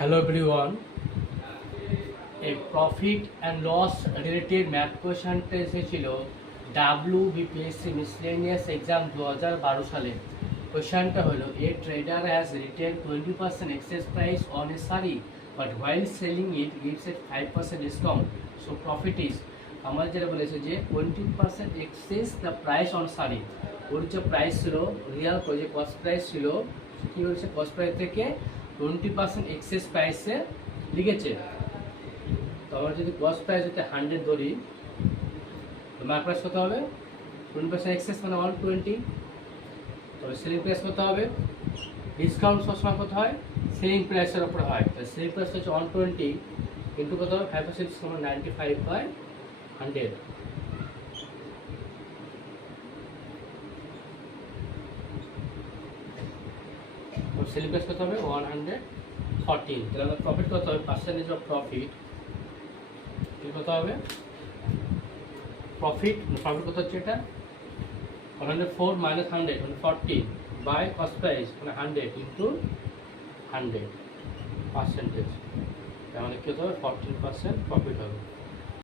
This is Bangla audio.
Hello everyone. A profit and loss related math কোয়েশ্চেনটা এসেছিল WBPSC মিসলেনিয়াস এক্সাম 2012 সালে। কোয়েশ্চেনটা হলো a trader has retained 20% excess price on a saree but while selling it gives it 5% discount, so profit is আমার যেটা বলেছে যে 20% excess the price on saree, ওর যে প্রাইস ছিল রিয়াল যে কস্ট প্রাইস ছিল কি হয়েছে কস্ট প্রাইস থেকে 20% এক্সেস প্রাইসে লিখেছে। তো আমরা যদি কস্ট প্রাইস যদি 100 ধরি তো মার্ক প্রাইস কত হবে 20% এক্সেস মানে 120। তবে সেলিং প্রাইস কত হবে, ডিসকাউন্ট সবসময় কত হয় সেলিং প্রাইসের উপর হয়, তো সেলিং প্রাইস হচ্ছে 120 কিন্তু কত হবে 5% ডিসকাউন্ট 95/100। সেলিং প্রাইস কত হবে 114। তাহলে আমাদের প্রফিট কত হবে, পার্সেন্টেজ অফ প্রফিট কত হবে, প্রফিট কত হচ্ছে এটা 104 মাইনাস 100 মানে 40 বাই কস্ট প্রাইস মানে 100 ইন্টু 100 পার্সেন্টেজ, তাহলে কত হবে 14% প্রফিট হবে।